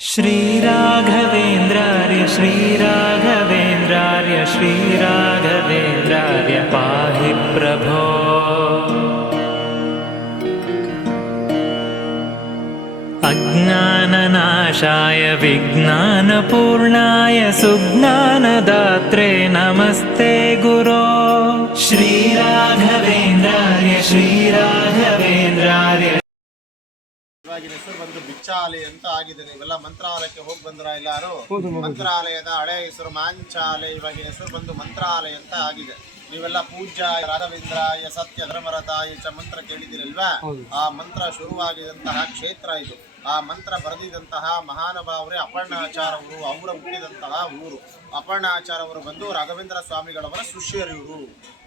श्रीराघवेन्द्रार्य श्रीराघवेन्द्रार्य श्रीराघवेन्द्रार्य पाहि प्रभो। अज्ञाननाशाय विज्ञानपूर्णाय सुज्ञानदात्रे नमस्ते गुरो। श्रीराघवेन्द्रार्य श्रीराघवेन्द्रार्य ಇವಾಗಿನ ಹೆಸರು ಬಂದು ಬಿಚ್ಚಾಲೆ ಅಂತ ಆಗಿದೆ. ನೀವೆಲ್ಲ ಮಂತ್ರಾಲಯಕ್ಕೆ ಹೋಗಿ ಬಂದ್ರ ಎಲ್ಲಾರು? ಮಂತ್ರಾಲಯದ ಹಳೆ ಹೆಸರು ಮಾಂಚಾಲೆ, ಇವಾಗಿನ ಹೆಸರು ಬಂದು ಮಂತ್ರಾಲಯ ಅಂತ ಆಗಿದೆ. ನೀವೆಲ್ಲ ಪೂಜ್ಯ ರಾಘವೇಂದ್ರಾಯ ಸತ್ಯ ಧರ್ಮರತಾಯ ಚ ಮಂತ್ರ ಕೇಳಿದಿರಲ್ವಾ? ಆ ಮಂತ್ರ ಶುರುವಾಗಿದಂತಹ ಕ್ಷೇತ್ರ ಇದು. ಆ ಮಂತ್ರ ಬರೆದಿದಂತಹ ಮಹಾನುಭಾವರೇ ಅಪರ್ಣಾಚಾರ್ಯವರು. ಅವರ ಹುಟ್ಟಿದಂತಹ ಊರು ಅಪರ್ಣಾಚಾರ್ಯವರು ಬಂದು ರಾಘವೇಂದ್ರ ಸ್ವಾಮಿಗಳವರ ಶಿಷ್ಯರಿವರು.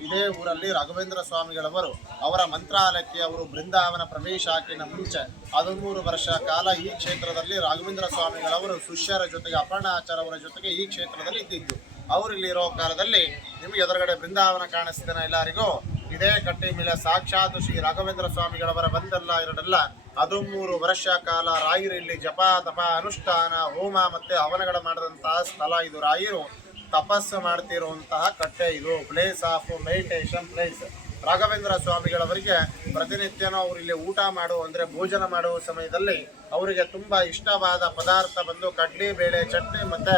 ಇದೇ ಊರಲ್ಲಿ ರಾಘವೇಂದ್ರ ಸ್ವಾಮಿಗಳವರು ಅವರ ಮಂತ್ರಾಲಯಕ್ಕೆ ಅವರು ಬೃಂದಾವನ ಪ್ರವೇಶ ಹಾಕಿನ ಮುಂಚೆ 13 ವರ್ಷ ಕಾಲ ಈ ಕ್ಷೇತ್ರದಲ್ಲಿ ರಾಘವೇಂದ್ರ ಸ್ವಾಮಿಗಳವರು ಶಿಷ್ಯರ ಜೊತೆಗೆ ಅಪರ್ಣಾಚಾರ್ಯವರ ಜೊತೆಗೆ ಈ ಕ್ಷೇತ್ರದಲ್ಲಿ ಇದ್ದಿದ್ದು. ಅವರು ಇಲ್ಲಿರೋ ಕಾಲದಲ್ಲಿ ನಿಮಗೆ ಎದುರುಗಡೆ ಬೃಂದಾವನ ಕಾಣಿಸ್ತಾನೆ ಎಲ್ಲರಿಗೂ. ಇದೇ ಕಟ್ಟೆ ಮೇಲೆ ಸಾಕ್ಷಾತ್ ಶ್ರೀ ರಾಘವೇಂದ್ರ ಸ್ವಾಮಿಗಳವರ ಬಂದಲ್ಲ ಎರಡಲ್ಲ 13 ವರ್ಷ ಕಾಲ ರಾಯರು ಇಲ್ಲಿ ಜಪ ತಪ ಅನುಷ್ಠಾನ ಹೋಮ ಮತ್ತೆ ಹವನಗಳ ಮಾಡಿದಂತಹ ಸ್ಥಳ ಇದು. ರಾಯರು ತಪಸ್ಸು ಮಾಡ್ತಿರುವಂತಹ ಕಟ್ಟೆ ಇದು. Place of meditation place. Raghavendra ಸ್ವಾಮಿಗಳವರಿಗೆ ಪ್ರತಿನಿತ್ಯನೂ ಅವರು ಇಲ್ಲಿ ಊಟ ಮಾಡುವ ಅಂದರೆ ಭೋಜನ ಮಾಡುವ ಸಮಯದಲ್ಲಿ ಅವರಿಗೆ ತುಂಬ ಇಷ್ಟವಾದ ಪದಾರ್ಥ ಬಂದು ಕಡ್ಲಿ ಬೇಳೆ ಚಟ್ನಿ ಮತ್ತು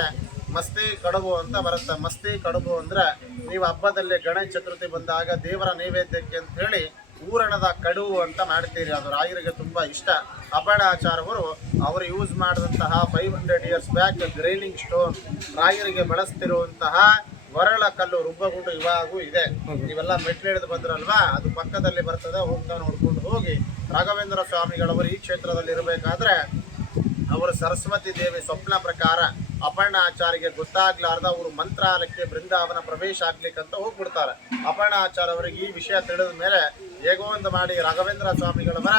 ಮಸ್ತಿ ಕಡುಬು ಅಂತ ಬರುತ್ತೆ. ಮಸ್ತಿ ಕಡುಬು ಅಂದರೆ ನೀವು ಹಬ್ಬದಲ್ಲಿ ಗಣೇಶ ಚತುರ್ಥಿ ಬಂದಾಗ ದೇವರ ನೈವೇದ್ಯಕ್ಕೆ ಅಂತ ಹೇಳಿ ಊರಣದ ಕಡುಬು ಅಂತ ಮಾಡ್ತೀರಿ. ಅದು ರಾಯರಿಗೆ ತುಂಬ ಇಷ್ಟ. ಅಪರ್ಣಾಚಾರ್ಯವರು ಅವರು ಯೂಸ್ ಮಾಡಿದಂತಹ 500 years ಬ್ಯಾಕ್ ಗ್ರೈಂಡಿಂಗ್ ಸ್ಟೋನ್, ರಾಯರಿಗೆ ಬಳಸ್ತಿರುವಂತಹ ವರಳ ಕಲ್ಲು ರುಬ್ಬಗುಂಡು ಇವಾಗೂ ಇದೆ. ನೀವೆಲ್ಲ ಮೆಟ್ಲು ಹಿಡಿದು ಬಂದ್ರಲ್ವಾ, ಅದು ಪಕ್ಕದಲ್ಲಿ ಬರ್ತದೆ. ಹೋಗ್ತಾ ನೋಡ್ಕೊಂಡು ಹೋಗಿ. ರಾಘವೇಂದ್ರ ಸ್ವಾಮಿಗಳವರು ಈ ಕ್ಷೇತ್ರದಲ್ಲಿ ಇರಬೇಕಾದ್ರೆ ಅವರು ಸರಸ್ವತಿ ದೇವಿ ಸ್ವಪ್ನ ಪ್ರಕಾರ ಅಪರ್ಣಾಚಾರ್ಯಗೆ ಗೊತ್ತಾಗ್ಲಾರ್ದ ಅವರು ಮಂತ್ರಾಲಯಕ್ಕೆ ಬೃಂದಾವನ ಪ್ರವೇಶ ಆಗ್ಲಿಕ್ಕಂತ ಹೋಗ್ಬಿಡ್ತಾರೆ. ಅಪರ್ಣಾಚಾರ್ಯವರಿಗೆ ಈ ವಿಷಯ ತಿಳಿದ ಮೇಲೆ ಹೇಗೋ ಒಂದು ಮಾಡಿ ರಾಘವೇಂದ್ರ ಸ್ವಾಮಿಗಳವರ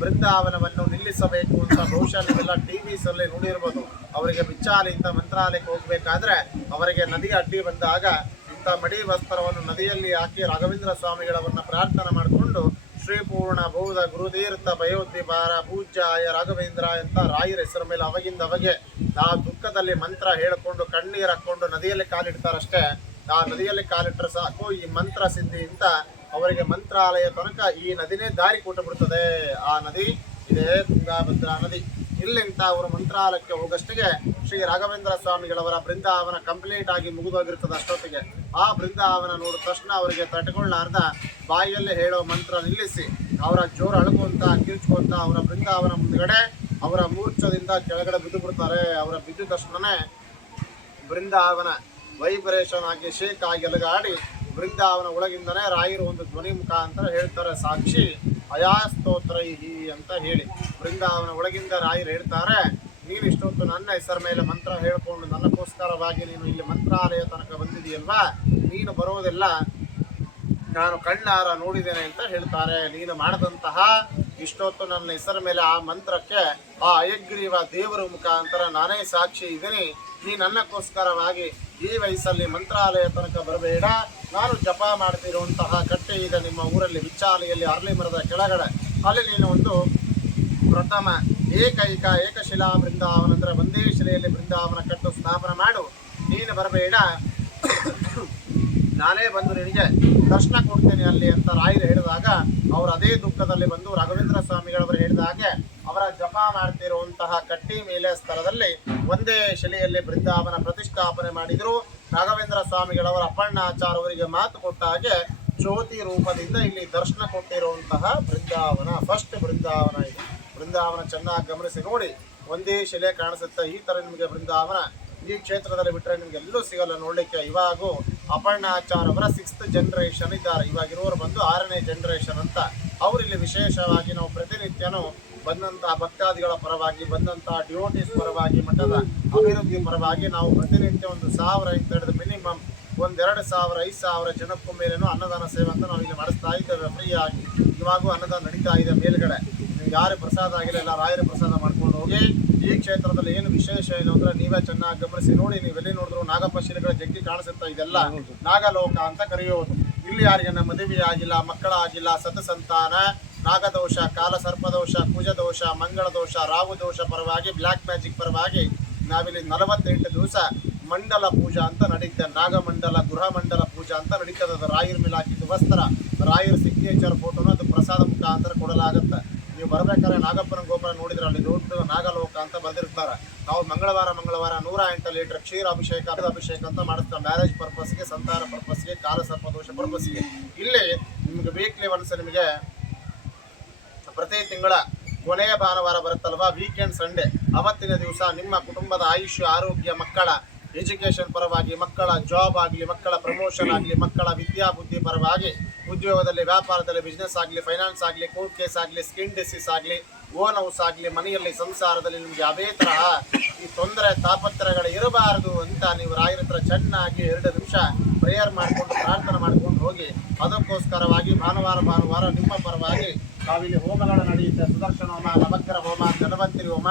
ಬೃಂದಾವನವನ್ನು ನಿಲ್ಲಿಸಬೇಕು ಅಂತ ಬಹುಶಃ ನೀವೆಲ್ಲ TVs ಅಲ್ಲಿ ನೋಡಿರ್ಬೋದು. ಅವರಿಗೆ ಬಿಚ್ಚಾಲಿಯಿಂದ ಮಂತ್ರಾಲಯಕ್ಕೆ ಹೋಗ್ಬೇಕಾದ್ರೆ ಅವರಿಗೆ ನದಿ ಅಡ್ಡಿ ಬಂದಾಗ ಇಂಥ ಮಡಿ ವಸ್ತ್ರವನ್ನು ನದಿಯಲ್ಲಿ ಹಾಕಿ ರಾಘವೇಂದ್ರ ಸ್ವಾಮಿಗಳವನ್ನ ಪ್ರಾರ್ಥನೆ ಮಾಡಿಕೊಂಡು ಶ್ರೀಪೂರ್ಣ ಬೌದ್ಧ ಗುರುತೀರ್ಥ ಭಯೋದ್ವಿಪಾರ ಪೂಜ್ಯಾಯ ರಾಘವೇಂದ್ರ ಅಂತ ರಾಯರ ಹೆಸರ ಮೇಲೆ ಅವಾಗಿಂದ ಅವಾಗೆ ಆ ದುಃಖದಲ್ಲಿ ಮಂತ್ರ ಹೇಳಿಕೊಂಡು ಕಣ್ಣೀರು ಹಾಕೊಂಡು ನದಿಯಲ್ಲಿ ಕಾಲಿಡ್ತಾರಷ್ಟೇ. ಆ ನದಿಯಲ್ಲಿ ಕಾಲಿಟ್ಟರೆ ಸಾಕು ಈ ಮಂತ್ರ ಸಿದ್ಧಿ ಅಂತ ಅವರಿಗೆ ಮಂತ್ರಾಲಯ ತನಕ ಈ ನದಿನೇ ದಾರಿ ಕೊಟ್ಟು ಬಿಡ್ತದೆ. ಆ ನದಿ ಇದೇ ತುಂಗಾಭದ್ರಾ ನದಿ. ಇಲ್ಲಿಂದ ಅವರು ಮಂತ್ರಾಲಯಕ್ಕೆ ಹೋಗಷ್ಟಿಗೆ ಶ್ರೀ ರಾಘವೇಂದ್ರ ಸ್ವಾಮಿಗಳವರ ಬೃಂದಾವನ ಕಂಪ್ಲೀಟ್ ಆಗಿ ಮುಗಿದೋಗಿರ್ತದೆ. ಅಷ್ಟೊತ್ತಿಗೆ ಆ ಬೃಂದಾವನ ನೋಡಿದ ತಕ್ಷಣ ಅವರಿಗೆ ತಟ್ಟುಕೊಳ್ಳಾರ್ದ ಬಾಯಿಯಲ್ಲಿ ಹೇಳೋ ಮಂತ್ರ ನಿಲ್ಲಿಸಿ ಅವರ ಜೋರು ಅಳುಕೊಂತ ಕಿರ್ಚ್ಕೊಂತ ಅವರ ಬೃಂದಾವನ ಮುಂದ್ಗಡೆ ಅವರ ಮೂರ್ಛದಿಂದ ಕೆಳಗಡೆ ಬಿದ್ದು ಬಿಡ್ತಾರೆ. ಅವರ ಬಿದ್ದ ತಕ್ಷಣನೇ ಬೃಂದಾವನ ವೈಬ್ರೇಷನ್ ಆಗಿ ಶೇಕ್ ಆಗಿ ಅಲಗಾಡಿ ಬೃಂದಾವನ ಒಳಗಿಂದನೇ ರಾಯರು ಒಂದು ಧ್ವನಿ ಮುಖಾಂತರ ಹೇಳ್ತಾರೆ, ಸಾಕ್ಷಿ ಅಯಾಸ್ತೋತ್ರೈಹಿ ಅಂತ ಹೇಳಿ. ಬೃಂದಾವನ ಒಳಗಿಂದ ರಾಯರು ಹೇಳ್ತಾರೆ, ನೀನು ಇಷ್ಟೊತ್ತು ನನ್ನ ಹೆಸರ ಮೇಲೆ ಮಂತ್ರ ಹೇಳ್ಕೊಂಡು ನನ್ನಕ್ಕೋಸ್ಕರವಾಗಿ ನೀನು ಇಲ್ಲಿ ಮಂತ್ರಾಲಯ ತನಕ ಬಂದಿದೆಯಲ್ವಾ, ನೀನು ಬರೋದೆಲ್ಲ ನಾನು ಕಣ್ಣಾರ ನೋಡಿದ್ದೇನೆ ಅಂತ ಹೇಳ್ತಾರೆ. ನೀನು ಮಾಡಿದಂತಹ ಇಷ್ಟೊತ್ತು ನನ್ನ ಹೆಸರ ಮೇಲೆ ಆ ಮಂತ್ರಕ್ಕೆ ಆ ಅಯಗ್ರೀವ ದೇವರ ಮುಖಾಂತರ ನಾನೇ ಸಾಕ್ಷಿ ಇದ್ದೀನಿ. ನೀ ನನ್ನಕ್ಕೋಸ್ಕರವಾಗಿ ಈ ವಯಸ್ಸಲ್ಲಿ ಮಂತ್ರಾಲಯ ತನಕ ಬರಬೇಡ. ನಾನು ಜಪ ಮಾಡ್ತಿರುವಂತಹ ಕಟ್ಟೆ ಈಗ ನಿಮ್ಮ ಊರಲ್ಲಿ ಬಿಚ್ಚಾಲೆಯಲ್ಲಿ ಅರಳಿ ಮರದ ಕೆಳಗಡೆ, ಅಲ್ಲಿ ನೀನು ಒಂದು ಪ್ರಥಮ ಏಕಶಿಲಾ ಬೃಂದಾವನ ಅಂದರೆ ಒಂದೇ ಶಿಲೆಯಲ್ಲಿ ಬೃಂದಾವನ ಕಟ್ಟು ಸ್ಥಾಪನೆ ಮಾಡು. ನೀನು ಬರಬೇಡ, ನಾನೇ ಬಂದು ನಿನಗೆ ದರ್ಶನ ಕೊಡ್ತೇನೆ ಅಲ್ಲಿ ಅಂತ ರಾಯರು ಹೇಳಿದಾಗ ಅವರು ಅದೇ ದುಃಖದಲ್ಲಿ ಬಂದು ರಾಘವೇಂದ್ರ ಸ್ವಾಮಿಗಳವರು ಹೇಳಿದ ಹಾಗೆ ಅವರ ಜಪ ಮಾಡ್ತಿರುವಂತಹ ಕಟ್ಟಿ ಮೇಲೆ ಸ್ಥಳದಲ್ಲಿ ಒಂದೇ ಶಿಲೆಯಲ್ಲಿ ಬೃಂದಾವನ ಪ್ರತಿಷ್ಠಾಪನೆ ಮಾಡಿದ್ರು. ರಾಘವೇಂದ್ರ ಸ್ವಾಮಿಗಳವರ ಅಪರ್ಣಾಚಾರ್ಯವರಿಗೆ ಮಾತು ಕೊಟ್ಟ ಹಾಗೆ ಜ್ಯೋತಿ ರೂಪದಿಂದ ಇಲ್ಲಿ ದರ್ಶನ ಕೊಟ್ಟಿರುವಂತಹ ಬೃಂದಾವನ ಫಸ್ಟ್ ಬೃಂದಾವನ ಇದು. ಬೃಂದಾವನ ಚೆನ್ನಾಗಿ ಗಮನಿಸಿ ನೋಡಿ, ಒಂದೇ ಶಿಲೆ ಕಾಣಿಸುತ್ತೆ. ಈ ತರ ನಿಮಗೆ ಬೃಂದಾವನ ಈ ಕ್ಷೇತ್ರದಲ್ಲಿ ಬಿಟ್ಟರೆ ನಿಮ್ಗೆ ಎಲ್ಲೂ ಸಿಗಲ್ಲ ನೋಡ್ಲಿಕ್ಕೆ. ಇವಾಗೂ ಅಪರ್ಣಾಚಾರ್ಯವರ 6th ಜನರೇಷನ್ ಇದ್ದಾರೆ. ಇವಾಗಿರೋರು ಬಂದು 6ನೇ ಜನರೇಷನ್ ಅಂತ. ಅವರಿಲ್ಲಿ ವಿಶೇಷವಾಗಿ ನಾವು ಪ್ರತಿನಿತ್ಯನೂ ಬಂದಂತಹ ಭಕ್ತಾದಿಗಳ ಪರವಾಗಿ, ಬಂದಂತಹ ಡಿವೋಟೀಸ್ ಪರವಾಗಿ, ಮಠದ ಅಭಿವೃದ್ಧಿ ಪರವಾಗಿ ನಾವು ಪ್ರತಿನಿತ್ಯ 1,000 ಇಂತ ಹಿಡಿದು ಮಿನಿಮಮ್ 1,000-2,000 5,000 ಜನಕ್ಕೂ ಮೇಲೇನೂ ಅನ್ನದಾನ ಸೇವೆ ಅಂತ ನಾವು ಇಲ್ಲಿ ಮಾಡಿಸ್ತಾ ಇದ್ದೇವೆ ಫ್ರೀ ಆಗಿ. ಇವಾಗೂ ಅನ್ನದಾನ ನಡೀತಾ ಇದೆ ಮೇಲ್ಗಡೆ. ಯಾರೇ ಪ್ರಸಾದ ಆಗಿಲ್ಲ, ಎಲ್ಲ ರಾಯರ ಪ್ರಸಾದ ಮಾಡ್ಕೊಂಡು ಹೋಗಿ. ಈ ಕ್ಷೇತ್ರದಲ್ಲಿ ಏನು ವಿಶೇಷ ಏನು ಅಂದ್ರೆ ನೀವೇ ಚೆನ್ನಾಗಿ ಗಮನಿಸಿ ನೋಡಿ. ನೀವೆಲ್ಲಿ ನೋಡಿದ್ರು ನಾಗಪ್ಪ ಶಿಲೆಗಳ ಜಗ್ಗಿ ಕಾಣಿಸುತ್ತಾ, ಇದೆಲ್ಲ ನಾಗಲೋಕ ಅಂತ ಕರೆಯೋದು. ಇಲ್ಲಿ ಯಾರಿಗೆ ಮದುವೆ ಆಗಿಲ್ಲ, ಮಕ್ಕಳಾಗಿಲ್ಲ, ಸತ ಸಂತಾನ ನಾಗದೋಷ, ಕಾಲಸರ್ಪದೋಷ, ಕುಜದೋಷ, ಮಂಗಳ ದೋಷ, ರಾಹು ದೋಷ ಪರವಾಗಿ, ಬ್ಲ್ಯಾಕ್ ಮ್ಯಾಜಿಕ್ ಪರವಾಗಿ ನಾವಿಲ್ಲಿ 48 ದಿವಸ ಮಂಡಲ ಪೂಜಾ ಅಂತ ನಡೀತದೆ. ನಾಗಮಂಡಲ, ಗೃಹ ಮಂಡಲ ಪೂಜಾ ಅಂತ ನಡೀತದೆ. ಅದು ರಾಯರ ಮೇಲೆ ಹಾಕಿದ್ದು ವಸ್ತ್ರ, ರಾಯರ ಸಿಗ್ನೇಚರ್ ಫೋಟೋನ ಅದು ಪ್ರಸಾದ ಮುಖಾಂತರ ಕೊಡಲಾಗುತ್ತೆ. ನೀವು ಬರ್ಬೇಕಾದ್ರೆ ನಾಗಪ್ಪನ ಗೋಪುರ ನೋಡಿದ್ರೆ ಅಲ್ಲಿ ದೊಡ್ಡ ನಾಗಲೋಕ ಅಂತ ಬಂದಿರ್ತಾರೆ. ನಾವು ಮಂಗಳವಾರ 108 ಲೀಟರ್ ಕ್ಷೀರ ಅಭಿಷೇಕ ಅಂತ ಮಾಡಿಸ್ತಾರೆ. ಮ್ಯಾರೇಜ್ ಪರ್ಪಸ್ಗೆ, ಸಂತಾನ ಪರ್ಪಸ್ಗೆ, ಕಾಲಸರ್ಪದೋಷ ಪರ್ಪಸ್ಗೆ. ಇಲ್ಲಿ ನಿಮ್ಗೆ ವೀಕ್ಲಿ ಒನ್ಸ್ ನಿಮಗೆ ಪ್ರತಿ ತಿಂಗಳ ಕೊನೆಯ ಭಾನುವಾರ ಬರುತ್ತಲ್ವಾ, ವೀಕೆಂಡ್ ಸಂಡೇ, ಅವತ್ತಿನ ದಿವಸ ನಿಮ್ಮ ಕುಟುಂಬದ ಆಯುಷ್ಯ, ಆರೋಗ್ಯ, ಮಕ್ಕಳ ಎಜುಕೇಷನ್ ಪರವಾಗಿ, ಮಕ್ಕಳ ಜಾಬ್ ಆಗಲಿ, ಮಕ್ಕಳ ಪ್ರಮೋಷನ್ ಆಗಲಿ, ಮಕ್ಕಳ ವಿದ್ಯಾಬುದ್ಧಿ ಪರವಾಗಿ, ಉದ್ಯೋಗದಲ್ಲಿ, ವ್ಯಾಪಾರದಲ್ಲಿ, ಬಿಸ್ನೆಸ್ ಆಗಲಿ, ಫೈನಾನ್ಸ್ ಆಗಲಿ, ಕೋರ್ಟ್ ಕೇಸ್ ಆಗಲಿ, ಸ್ಕಿನ್ ಡಿಸೀಸ್ ಆಗಲಿ, ಓನ್ ಹೌಸ್ ಆಗಲಿ, ಮನೆಯಲ್ಲಿ, ಸಂಸಾರದಲ್ಲಿ ನಿಮಗೆ ಅದೇ ತರಹ ಈ ತೊಂದರೆ ತಾಪತ್ರಗಳು ಇರಬಾರದು ಅಂತ ನೀವು ರಾಯರ ಹತ್ರ ಚೆನ್ನಾಗಿ 2 ನಿಮಿಷ ಪ್ರೇಯರ್ ಮಾಡಿಕೊಂಡು ಪ್ರಾರ್ಥನೆ ಮಾಡ್ಕೊಂಡು ಹೋಗಿ. ಅದಕ್ಕೋಸ್ಕರವಾಗಿ ಭಾನುವಾರ ನಿಮ್ಮ ಪರವಾಗಿ ನಾವಿಲ್ಲಿ ಹೋಮಗಳು ನಡೆಯುತ್ತೆ. ಸುದರ್ಶನ ಹೋಮ, ನವಗ್ರಹ ಹೋಮ, ಧನ್ವಂತರಿ ಹೋಮ,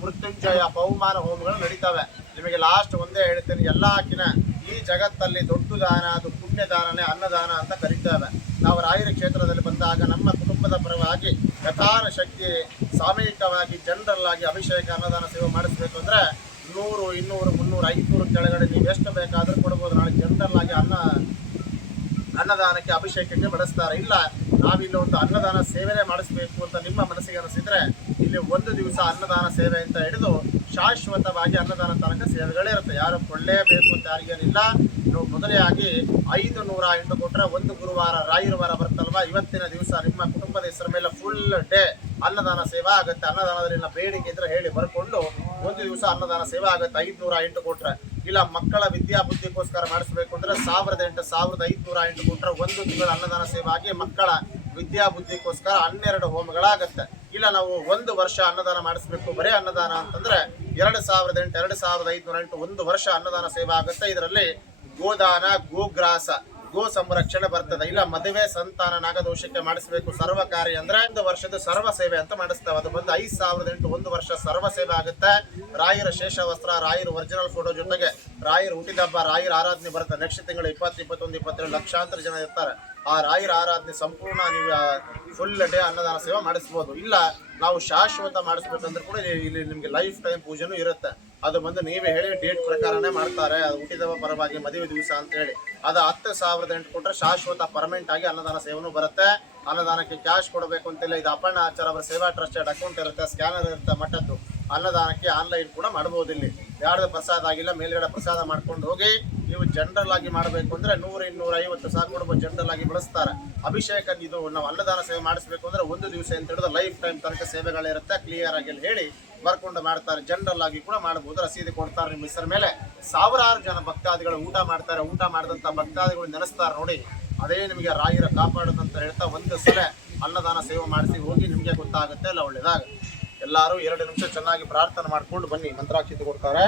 ಮೃತ್ಯುಂಜಯ, ಪೌಮಾನ ಹೋಮಗಳು ನಡೀತವೆ. ನಿಮಗೆ ಲಾಸ್ಟ್ ಒಂದೇ ಹೇಳ್ತೇನೆ, ಎಲ್ಲಕ್ಕಿನ ಈ ಜಗತ್ತಲ್ಲಿ ದೊಡ್ಡ ದಾನ ಅದು ಪುಣ್ಯದಾನನೇ ಅನ್ನದಾನ ಅಂತ ಕರೀತೇವೆ. ನಾವು ರಾಯರ ಕ್ಷೇತ್ರದಲ್ಲಿ ಬಂದಾಗ ನಮ್ಮ ಕುಟುಂಬದ ಪರವಾಗಿ ಯಥಾನ ಶಕ್ತಿ ಸಾಮೂಹಿಕವಾಗಿ ಜನರಲ್ ಆಗಿ ಅಭಿಷೇಕ, ಅನ್ನದಾನ ಸೇವೆ ಮಾಡಿಸ್ಬೇಕು ಅಂದರೆ 100, 200, 300, 500 ಕೆಳಗಡೆ ನೀವು ಎಷ್ಟು ಬೇಕಾದರೂ ಕೊಡ್ಬೋದು. ನಾಳೆ ಜನರಲ್ ಆಗಿ ಅನ್ನದಾನಕ್ಕೆ, ಅಭಿಷೇಕಕ್ಕೆ ಬಳಸ್ತಾರೆ. ಇಲ್ಲ ನಾವಿಲ್ಲಿ ಒಂದು ಅನ್ನದಾನ ಸೇವೆನೇ ಮಾಡಿಸ್ಬೇಕು ಅಂತ ನಿಮ್ಮ ಮನಸ್ಸಿಗೆ ಅನಿಸಿದ್ರೆ ಇಲ್ಲಿ 1 ದಿವಸ ಅನ್ನದಾನ ಸೇವೆ ಅಂತ ಹಿಡಿದು ಶಾಶ್ವತವಾಗಿ ಅನ್ನದಾನ ತನಕ ಸೇವೆಗಳಿರುತ್ತೆ. ಯಾರು ಕೊಳ್ಳೇಬೇಕು ಅಂತ ಯಾರಿಗೇನಿಲ್ಲ. ನೀವು ಮೊದಲೇ ಆಗಿ 508 ಕೊಟ್ಟರೆ 1 ಗುರುವಾರ ರಾಯರ ವಾರ ಬರ್ತಲ್ವ, ಇವತ್ತಿನ ದಿವಸ ನಿಮ್ಮ ಕುಟುಂಬದ ಹೆಸರ ಮೇಲೆ ಫುಲ್ ಡೇ ಅನ್ನದಾನ ಸೇವೆ ಆಗುತ್ತೆ. ಅನ್ನದಾನದಲ್ಲಿ ಬೇಡಿಕೆ ಇದ್ರೆ ಹೇಳಿ ಬರ್ಕೊಂಡು 1 ದಿವಸ ಅನ್ನದಾನ ಸೇವೆ ಆಗುತ್ತೆ. 508 ಕೊಟ್ರೆ. ಇಲ್ಲ ಮಕ್ಕಳ ವಿದ್ಯಾಬುದ್ಧಿಗೋಸ್ಕರ ಮಾಡಿಸ್ಬೇಕು ಅಂದ್ರೆ 1008, 1508 ಕೊಟ್ಟರೆ 1 ತಿಂಗಳ ಅನ್ನದಾನ ಸೇವೆ ಆಗಿ ಮಕ್ಕಳ ವಿದ್ಯಾಬುದ್ಧಿಗೋಸ್ಕರ 12 ಹೋಮಗಳಾಗತ್ತೆ. ಇಲ್ಲ ನಾವು 1 ವರ್ಷ ಅನ್ನದಾನ ಮಾಡಿಸ್ಬೇಕು ಬರೀ ಅನ್ನದಾನ ಅಂತಂದ್ರೆ 2008, 2508 1 ವರ್ಷ ಅನ್ನದಾನ ಸೇವೆ ಆಗುತ್ತೆ. ಇದರಲ್ಲಿ ಗೋದಾನ, ಗೋಗ್ರಾಸ, ಗೋ ಸಂರಕ್ಷಣೆ ಬರ್ತದೆ. ಇಲ್ಲ ಮದುವೆ, ಸಂತಾನ, ನಾಗದೋಷಕ್ಕೆ ಮಾಡಿಸ್ಬೇಕು ಸರ್ವಕಾರಿ ಅಂದ್ರೆ 1 ವರ್ಷದ ಸರ್ವ ಸೇವೆ ಅಂತ ಮಾಡಿಸ್ತೇವೆ. ಅದು ಬಂದು 5008 1 ವರ್ಷ ಸರ್ವ ಸೇವೆ ಆಗುತ್ತೆ. ರಾಯರ ಶೇಷ ವಸ್ತ್ರ, ರಾಯರ ಒರಿಜಿನಲ್ ಫೋಟೋ ಜೊತೆಗೆ ರಾಯರ ಹುಟ್ಟಿದ ಹಬ್ಬ, ರಾಯರ ಆರಾಧನೆ ಬರುತ್ತೆ. ನೆಕ್ಸ್ಟ್ ತಿಂಗಳು 20, 21, 22 ಲಕ್ಷಾಂತರ ಜನ ಇರ್ತಾರೆ. ಆ ರಾಯರ ಆರಾಧನೆ ಸಂಪೂರ್ಣ ನೀವು ಫುಲ್ ಡೇ ಅನ್ನದಾನ ಸೇವೆ ಮಾಡಿಸ್ಬೋದು. ಇಲ್ಲ ನಾವು ಶಾಶ್ವತ ಮಾಡಿಸ್ಬೇಕಂದ್ರೆ ಕೂಡ ಇಲ್ಲಿ ನಿಮಗೆ ಲೈಫ್ ಟೈಮ್ ಪೂಜೆನೂ ಇರುತ್ತೆ. ಅದು ಬಂದು ನೀವೇ ಹೇಳಿ ಡೇಟ್ ಪ್ರಕಾರನೇ ಮಾಡ್ತಾರೆ. ಅದು ಹುಟ್ಟಿದವ ಪರವಾಗಿ ಮದುವೆ ದಿವಸ ಅಂತ ಹೇಳಿ ಅದು 10,008 ಕೊಟ್ಟರೆ ಶಾಶ್ವತ ಪರ್ಮನೆಂಟ್ ಆಗಿ ಅನ್ನದಾನ ಸೇವೆನೂ ಬರುತ್ತೆ. ಅನ್ನದಾನಕ್ಕೆ ಕ್ಯಾಶ್ ಕೊಡಬೇಕು ಅಂತಿಲ್ಲ. ಇದು ಅಪರ್ಣ ಆಚಾರ ಅವರ ಸೇವಾ ಟ್ರಸ್ಟೆಡ್ ಅಕೌಂಟ್ ಇರುತ್ತೆ, ಸ್ಕ್ಯಾನರ್ ಇರುತ್ತೆ ಮಠದ್ದು. ಅನ್ನದಾನಕ್ಕೆ ಆನ್ಲೈನ್ ಕೂಡ ಮಾಡ್ಬೋದು. ಇಲ್ಲಿ ಯಾರ್ದು ಪ್ರಸಾದ ಆಗಿಲ್ಲ ಮೇಲ್ಗಡೆ ಪ್ರಸಾದ ಮಾಡ್ಕೊಂಡು ಹೋಗಿ. ನೀವು ಜನರಲ್ ಆಗಿ ಮಾಡಬೇಕು ಅಂದ್ರೆ 100, 250 ಸಾಕು ಕೊಡ್ಬೋದು. ಜನರಲ್ ಆಗಿ ಬಳಸ್ತಾರೆ. ಅಭಿಷೇಕ ಇದು ನಾವು ಅನ್ನದಾನ ಸೇವೆ ಮಾಡಿಸ್ಬೇಕು ಅಂದ್ರೆ 1 ದಿವಸ ಅಂತ ಹಿಡಿದು ಲೈಫ್ ಟೈಮ್ ತನಕ ಸೇವೆಗಳಿರುತ್ತೆ. ಕ್ಲಿಯರ್ ಆಗಿ ಹೇಳಿ ಬರ್ಕೊಂಡು ಮಾಡ್ತಾರೆ. ಜನರಲ್ ಆಗಿ ಕೂಡ ಮಾಡ್ಬೋದು. ರಸೀದಿ ಕೊಡ್ತಾರೆ ನಿಮ್ಮ ಹೆಸರ ಮೇಲೆ. ಸಾವಿರಾರು ಜನ ಭಕ್ತಾದಿಗಳು ಊಟ ಮಾಡ್ತಾರೆ. ಊಟ ಮಾಡಿದಂಥ ಭಕ್ತಾದಿಗಳು ನೆನೆಸ್ತಾರೆ ನೋಡಿ. ಅದೇ ನಿಮಗೆ ರಾಯರ ಕಾಪಾಡೋದಂತ ಹೇಳ್ತಾ 1 ಸಲ ಅನ್ನದಾನ ಸೇವೆ ಮಾಡಿಸಿ ಹೋಗಿ. ನಿಮಗೆ ಗೊತ್ತಾಗುತ್ತೆ ಎಲ್ಲ ಒಳ್ಳೇದಾಗ. ಎಲ್ಲರೂ 2 ನಿಮಿಷ ಚೆನ್ನಾಗಿ ಪ್ರಾರ್ಥನೆ ಮಾಡ್ಕೊಂಡು ಬನ್ನಿ. ಮಂತ್ರಾಕ್ಷತೆ ಕೊಡ್ತಾರೆ.